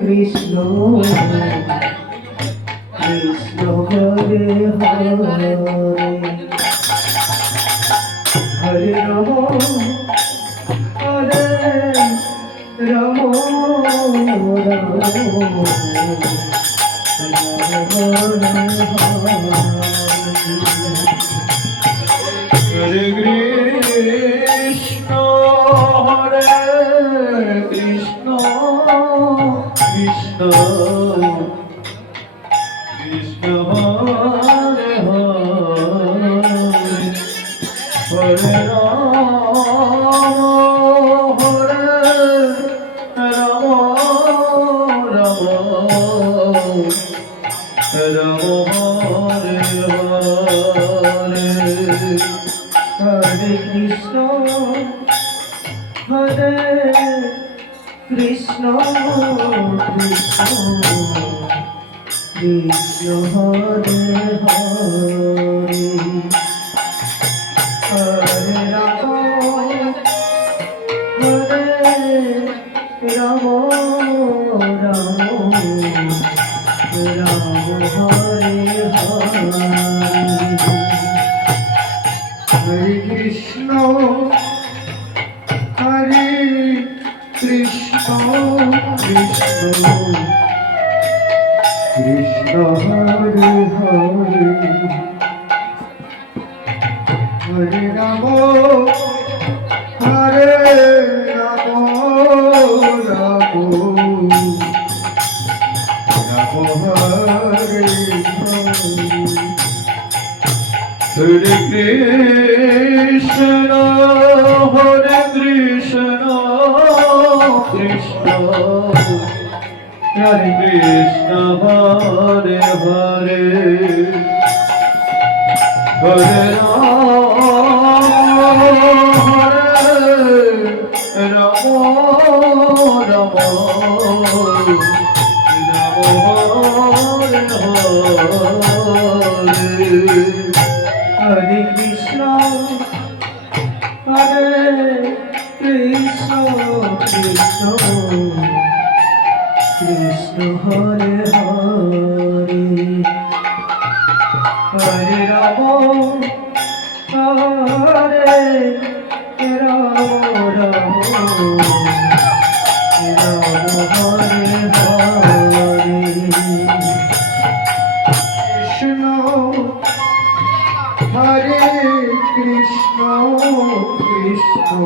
Krishna Krishna Hare Hare Hare Ram Hare Ram Hare Krishna Hare Krishna Krishna Krishna Hare Hare Hare Ram Hare Ram Ram Ram Hare Hare Hare Krishna Hare Krishna Krishna Krishna Hare Hare Hare Ram Hare Ram Ram Ram Hare Hare Hare Krishna Hare Krishna Krishna Krishna Hare Hare Hare Ram Hare Ram Ram Ram Hare Hare Krishna Hare Krishna Krishna Hare Krishna Hare Hare Hare Ram Ram Hare Hare Krishna Hare Krishna Krishna Krishna Hare Hare Hare Ram Hare Ram Ram Ram Hare Hare Krishna Hare Krishna Krishna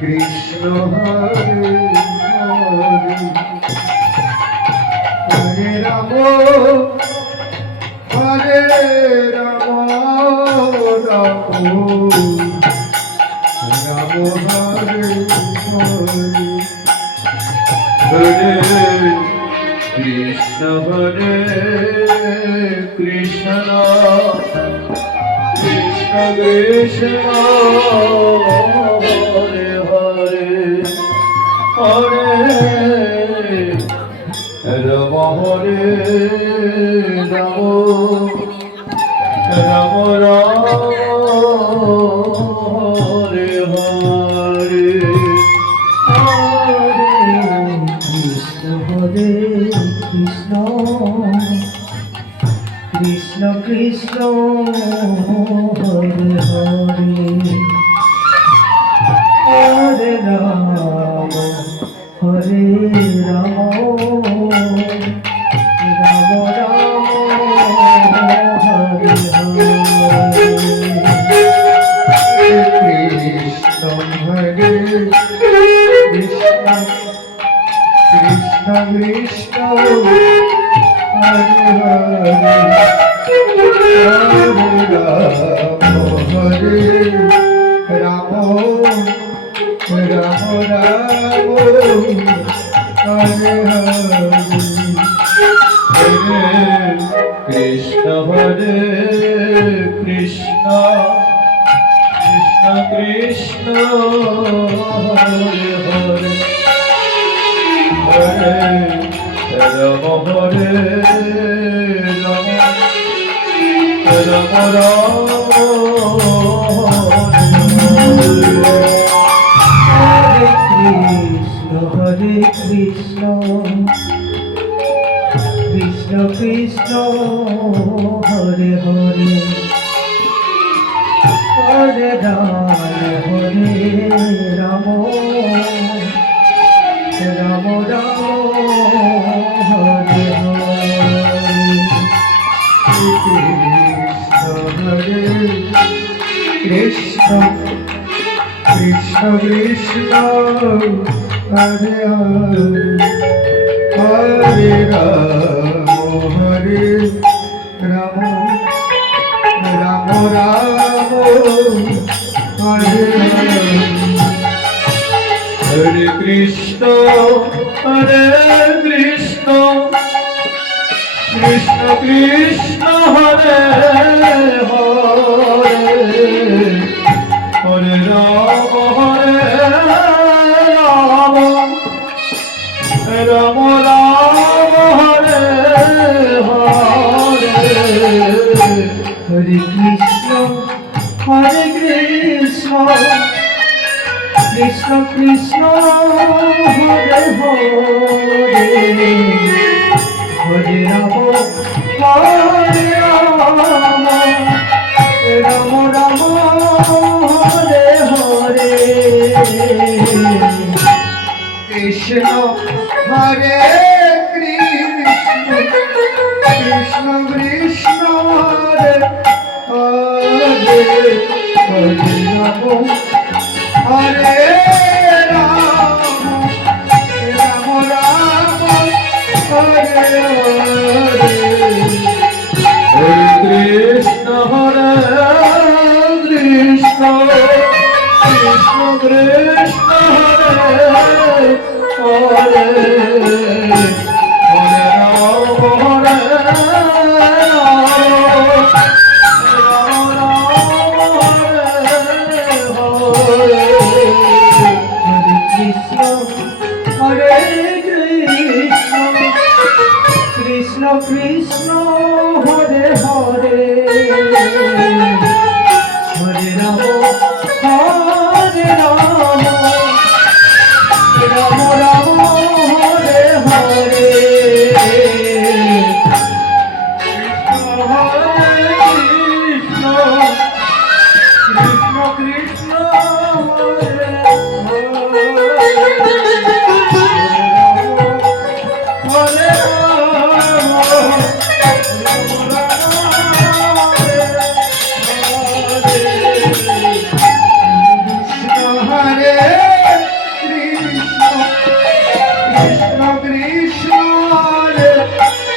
Krishna Hare Hare Hare Ram Hare Ram Ram Ram Hare Hare Hare Krishna Hare Krishna Krishna Krishna Hare Hare Hare Ram Hare Ram Ram Ram Hare Hare Hare Krishna Hare Krishna Krishna Krishna Hare Hare Hare Ram Hare Ram Ram Ram Hare Hare Krishna Hare Krishna Krishna Krishna Hare Hare Hare Ram Ram Ram Hare Hare Krishna Hare Krishna Krishna Krishna Hare Hare Hare Ram Hare Ram Ram Ram Hare Krishna Hare Krishna Krishna Krishna Hare Hare Hare Ram Ram Ram Ram Hare Hare Krishna Krishna Krishna Hare Hare Hare Ram Ram Ram Ram Hare Hare Hare Krishna Hare Krishna Krishna Krishna Hare Hare Hare Ram Ram Ram Hare Hare Hare Krishna Hare Krishna Krishna Krishna Hare Hare Hare Ram Ram Ram Hare Hare Krishna Hare Krishna Krishna Krishna Hare Hare Hare Ram Hare Ram Ram Ram Hare Hare Hare Krishna Hare Krishna Krishna Krishna Hare Hare Hare Ram Hare Krishna Krishna Krishna Hare Hare Hare Ram Ram Ram Hare Hare Krishna Krishna Hare Hare Hare Krishna Krishna Krishna Hare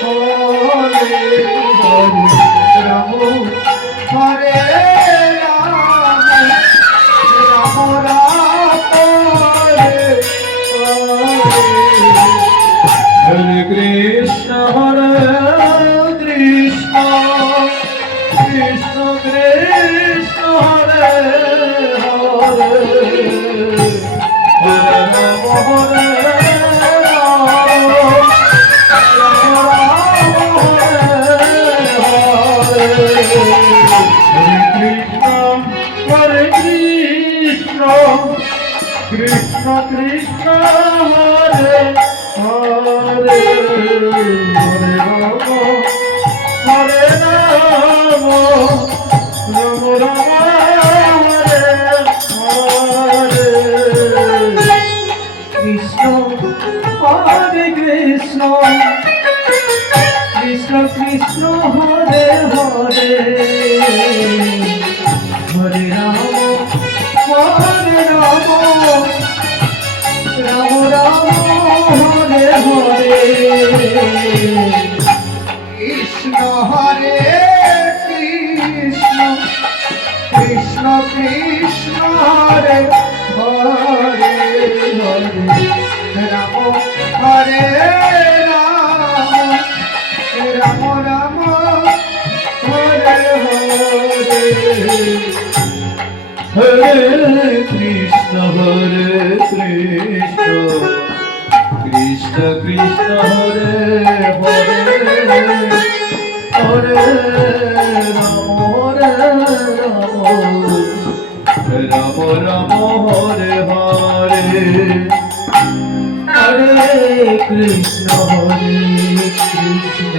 Hare Hare Ram Hare Ram Ram Ram Hare Hare Krishna Hare Krishna Krishna Krishna Hare Hare Hare Ram Hare Ram Ram Hare Hare Krishna Krishna Krishna Hare Hare Hare Ram Hare Ram Ram Ram Hare Hare Krishna Hare Krishna Krishna Krishna Hare Hare Hare Ram Ram Ram Hare Hare Krishna Hare Krishna Krishna Krishna Hare Hare Hare Ram Hare Ram Ram Ram Hare Hare Hare Krishna Krishna Krishna Krishna Hare Hare Hare Ram Ram Ram Hare Hare Krishna Hare Krishna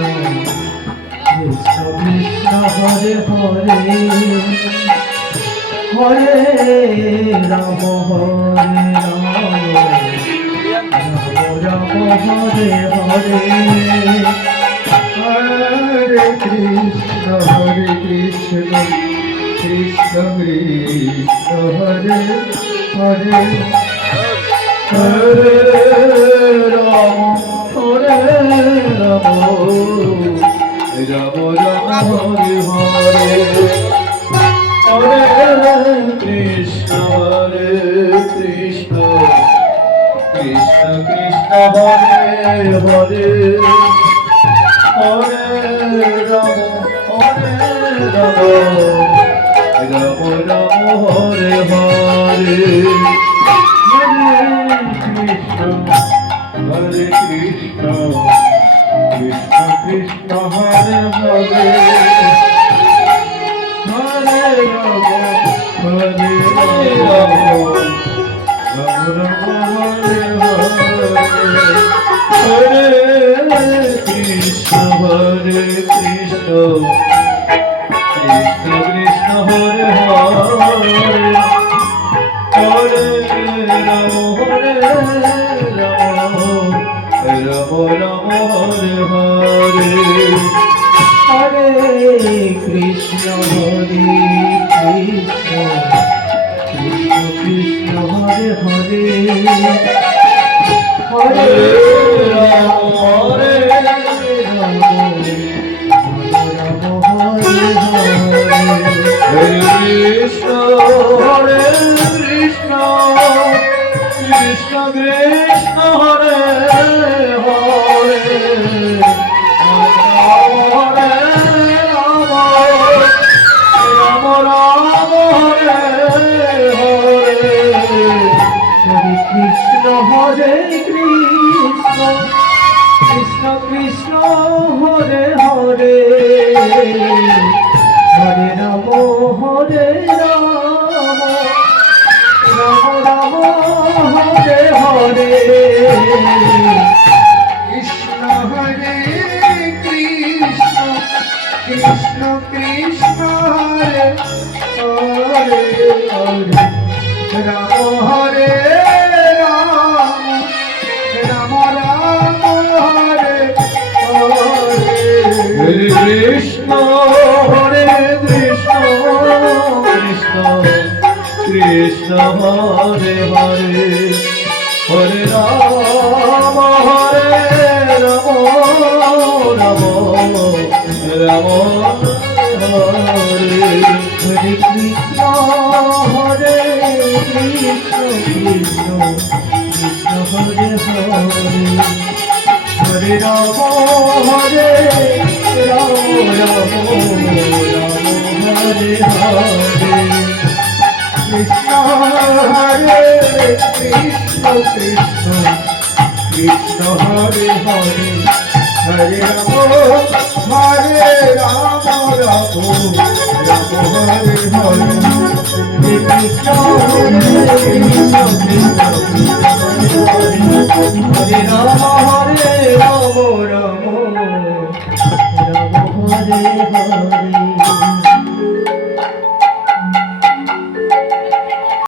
Krishna Krishna Hare Hare Hare Ram Hare Ram Ram Ram Hare Hare Hare Krishna Krishna Krishna Hare Hare Hare Ram Hare Ram Ram Ram Hare Hare Hare Krishna Krishna Krishna Krishna Hare Hare Hare Ram Ram Ram Hare Hare Hare Krishna Krishna Krishna Hare Hare Hare Ram Hare Ram Ram Ram Hare Hare Hare Krishna Krishna Krishna Krishna Hare Hare Hare Ram Ram Ram Hare Hare Hare Krishna Krishna Krishna Krishna Hare Hare Hare Ram Hare Ram Ram Hare Hare Hare Krishna Krishna Krishna Krishna Hare Hare Hare Ram Ram Ram Hare Hare Hare Krishna Krishna Krishna Hare Hare Hare Ram Ram Ram Hare Hare Krishna Hare Krishna Krishna Krishna Hare Hare Hare Ram Hare Ram Ram Ram Hare Hare Hare Krishna Krishna Krishna Krishna Hare Hare Hare Ram Ram Ram Hare Hare Krishna Krishna Krishna Hare Hare Hare Ram Ram Ram Hare Hare Krishna Hare Krishna Krishna Krishna Hare Hare Hare Ram Ram Ram Hare Hare Krishna Krishna